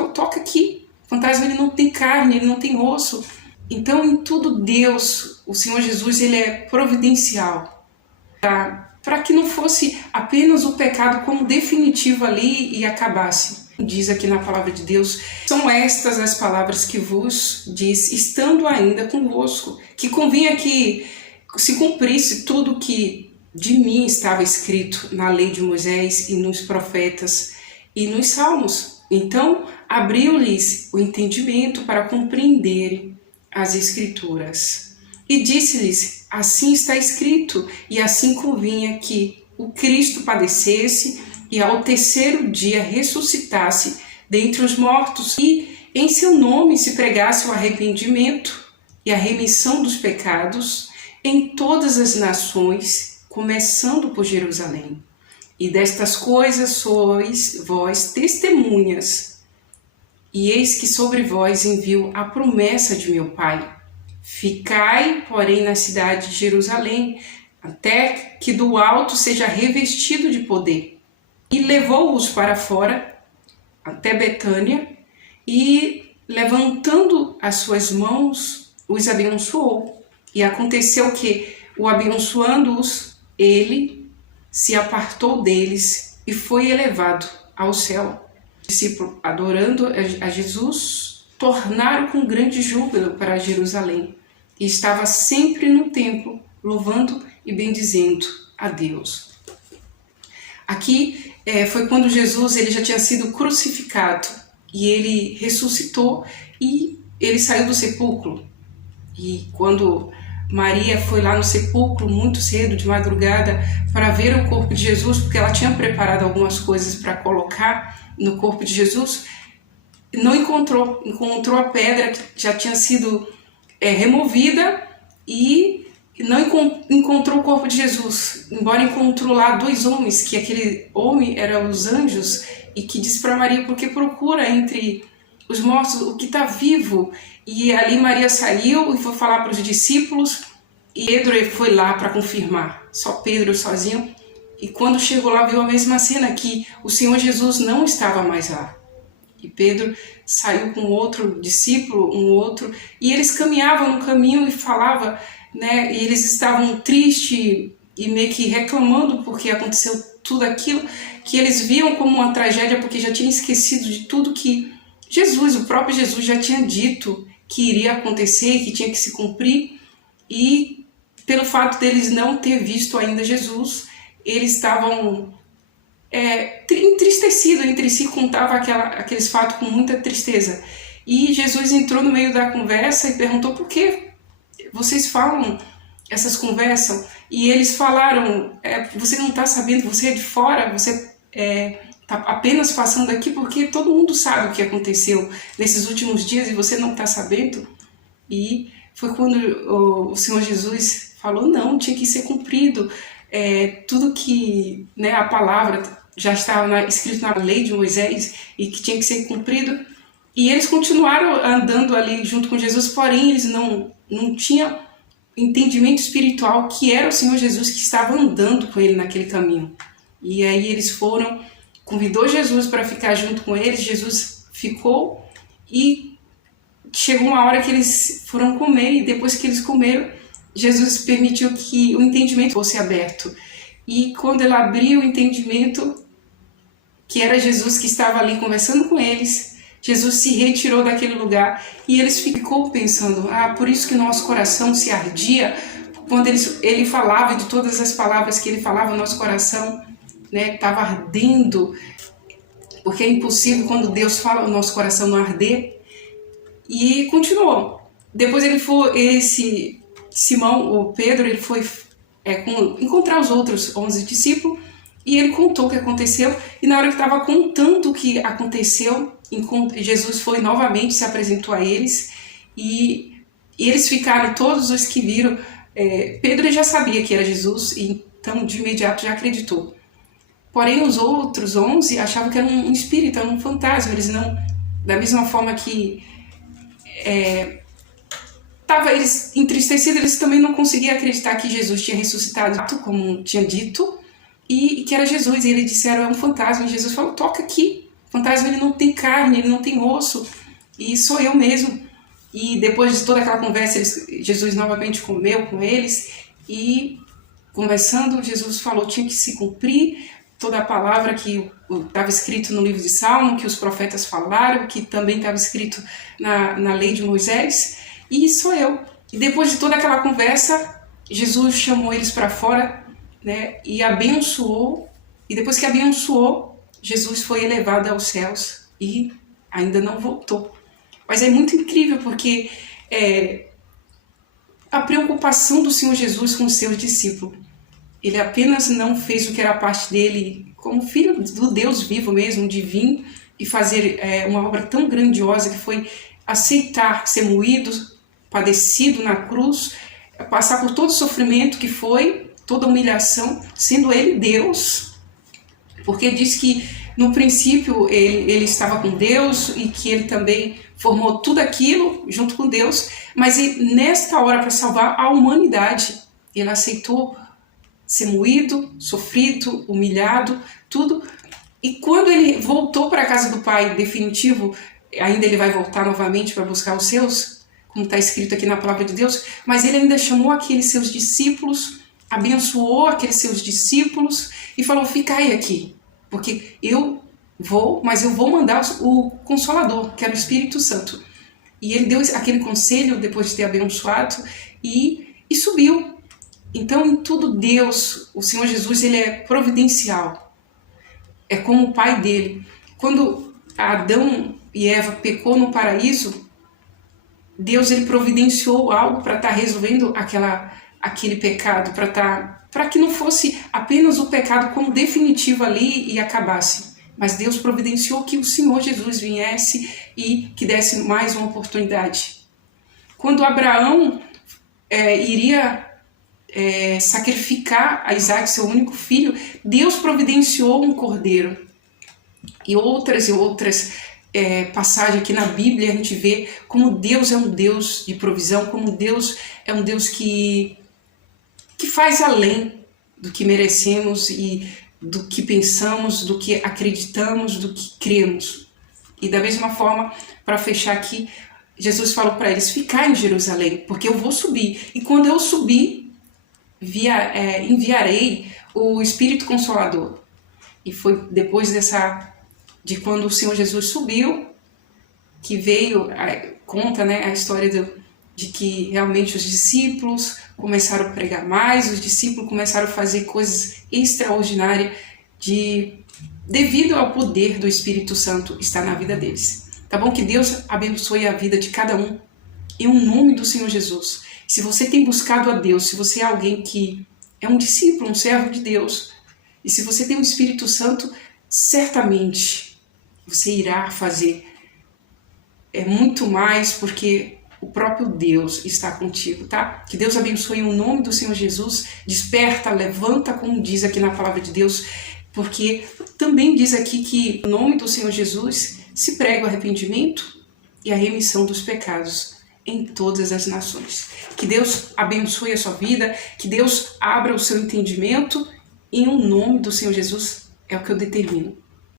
falou, toca aqui. O fantasma, ele não tem carne, ele não tem osso. Então, em tudo Deus, o Senhor Jesus, ele é providencial. Para que não fosse apenas o pecado como definitivo ali e acabasse. Diz aqui na palavra de Deus, são estas as palavras que vos diz, estando ainda convosco, que convinha que se cumprisse tudo que de mim estava escrito na lei de Moisés e nos profetas e nos salmos. Então, abriu-lhes o entendimento para compreenderem as Escrituras. E disse-lhes, assim está escrito, e assim convinha que o Cristo padecesse e ao terceiro dia ressuscitasse dentre os mortos, e em seu nome se pregasse o arrependimento e a remissão dos pecados em todas as nações, começando por Jerusalém. E destas coisas sois vós testemunhas. E eis que sobre vós envio a promessa de meu Pai. Ficai, porém, na cidade de Jerusalém, até que do alto seja revestido de poder. E levou-os para fora, até Betânia, e, levantando as suas mãos, os abençoou. E aconteceu que, o abençoando-os, ele se apartou deles e foi elevado ao céu. Os discípulos, adorando a Jesus, tornaram com grande júbilo para Jerusalém. E estava sempre no templo, louvando e bendizendo a Deus. Aqui foi quando Jesus ele já tinha sido crucificado e ele ressuscitou e ele saiu do sepulcro. E quando Maria foi lá no sepulcro muito cedo, de madrugada, para ver o corpo de Jesus, porque ela tinha preparado algumas coisas para colocar no corpo de Jesus, não encontrou a pedra que já tinha sido removida e não encontrou o corpo de Jesus, embora encontrou lá 2 homens, que aquele homem eram os anjos, e que disse para Maria, porque procura entre os mortos o que está vivo. E ali Maria saiu e foi falar para os discípulos, e Pedro foi lá para confirmar, só Pedro sozinho, e quando chegou lá viu a mesma cena, que o Senhor Jesus não estava mais lá. E Pedro saiu com outro discípulo, e eles caminhavam no caminho e falavam, né, e eles estavam tristes e meio que reclamando porque aconteceu tudo aquilo, que eles viam como uma tragédia, porque já tinham esquecido de tudo que Jesus, o próprio Jesus, já tinha dito que iria acontecer, que tinha que se cumprir, e pelo fato deles não ter visto ainda Jesus, eles estavam entristecidos entre si, contavam aqueles fatos com muita tristeza. E Jesus entrou no meio da conversa e perguntou, por que vocês falam essas conversas? E eles falaram, você não está sabendo, você é de fora, você está apenas passando aqui porque todo mundo sabe o que aconteceu nesses últimos dias e você não está sabendo. E foi quando o Senhor Jesus falou, não, tinha que ser cumprido. Tudo que a palavra já estava escrito na lei de Moisés e que tinha que ser cumprido. E eles continuaram andando ali junto com Jesus, porém eles não tinham entendimento espiritual que era o Senhor Jesus que estava andando com ele naquele caminho. E aí eles foram, convidou Jesus para ficar junto com eles, Jesus ficou e chegou uma hora que eles foram comer, e depois que eles comeram, Jesus permitiu que o entendimento fosse aberto. E quando ele abriu o entendimento, que era Jesus que estava ali conversando com eles, Jesus se retirou daquele lugar e eles ficou pensando, por isso que nosso coração se ardia, quando ele falava, de todas as palavras que ele falava, nosso coração estava ardendo, porque é impossível quando Deus fala o nosso coração não arder. E continuou. Depois esse Simão, o Pedro, ele foi encontrar os outros 11 discípulos, e ele contou o que aconteceu, e na hora que estava contando o que aconteceu, Jesus foi novamente, se apresentou a eles, e eles ficaram, todos os que viram, Pedro já sabia que era Jesus, então de imediato já acreditou. Porém os outros 11 achavam que era um espírito, era um fantasma, eles não, da mesma forma que eles entristecidos, eles também não conseguiam acreditar que Jesus tinha ressuscitado, como tinha dito, e que era Jesus. E eles disseram, é um fantasma. E Jesus falou, toca aqui, fantasma ele não tem carne, ele não tem osso, e sou eu mesmo. E depois de toda aquela conversa, Jesus novamente comeu com eles, e conversando, Jesus falou que tinha que se cumprir toda a palavra que estava escrito no livro de Salmo, que os profetas falaram, que também estava escrito na lei de Moisés, e sou eu. E depois de toda aquela conversa, Jesus chamou eles para fora, né, e abençoou, e depois que abençoou, Jesus foi elevado aos céus e ainda não voltou. Mas é muito incrível porque a preocupação do Senhor Jesus com os seus discípulos. Ele apenas não fez o que era parte dele como filho do Deus vivo mesmo, de vir e fazer uma obra tão grandiosa que foi aceitar ser moído, padecido na cruz, passar por todo o sofrimento que foi, toda a humilhação, sendo ele Deus. Porque diz que no princípio ele estava com Deus e que ele também formou tudo aquilo junto com Deus, mas nesta hora, para salvar a humanidade, ele aceitou ser moído, sofrido, humilhado, tudo. E quando ele voltou para a casa do Pai definitivo, ainda ele vai voltar novamente para buscar os seus, como está escrito aqui na palavra de Deus, mas ele ainda chamou aqueles seus discípulos, abençoou aqueles seus discípulos e falou: ficai aqui, porque eu vou, mas eu vou mandar o Consolador, que era o Espírito Santo. E ele deu aquele conselho depois de ter abençoado e subiu. Então, em tudo Deus, o Senhor Jesus, ele é providencial. É como o Pai dele. Quando Adão e Eva pecou no paraíso, Deus ele providenciou algo para estar resolvendo aquele pecado, para que não fosse apenas o pecado como definitivo ali e acabasse. Mas Deus providenciou que o Senhor Jesus viesse e que desse mais uma oportunidade. Quando Abraão iria sacrificar a Isaac, seu único filho, Deus providenciou um cordeiro. E outras passagens aqui na Bíblia a gente vê como Deus é um Deus de provisão, como Deus é um Deus que faz além do que merecemos e do que pensamos, do que acreditamos, do que cremos. E da mesma forma, para fechar aqui, Jesus falou para eles: ficar em Jerusalém, porque eu vou subir. E quando eu subir, enviarei o Espírito Consolador. E foi depois de quando o Senhor Jesus subiu, que veio, conta, né, a história de que realmente os discípulos começaram a pregar mais, os discípulos começaram a fazer coisas extraordinárias devido ao poder do Espírito Santo estar na vida deles. Tá bom? Que Deus abençoe a vida de cada um, em nome do Senhor Jesus. Se você tem buscado a Deus, se você é alguém que é um discípulo, um servo de Deus, e se você tem o Espírito Santo, certamente você irá fazer muito mais, porque o próprio Deus está contigo, tá? Que Deus abençoe o nome do Senhor Jesus. Desperta, levanta, como diz aqui na palavra de Deus, porque também diz aqui que no nome do Senhor Jesus se prega o arrependimento e a remissão dos pecados em todas as nações. Que Deus abençoe a sua vida, que Deus abra o seu entendimento, e em nome do Senhor Jesus é o que eu determino.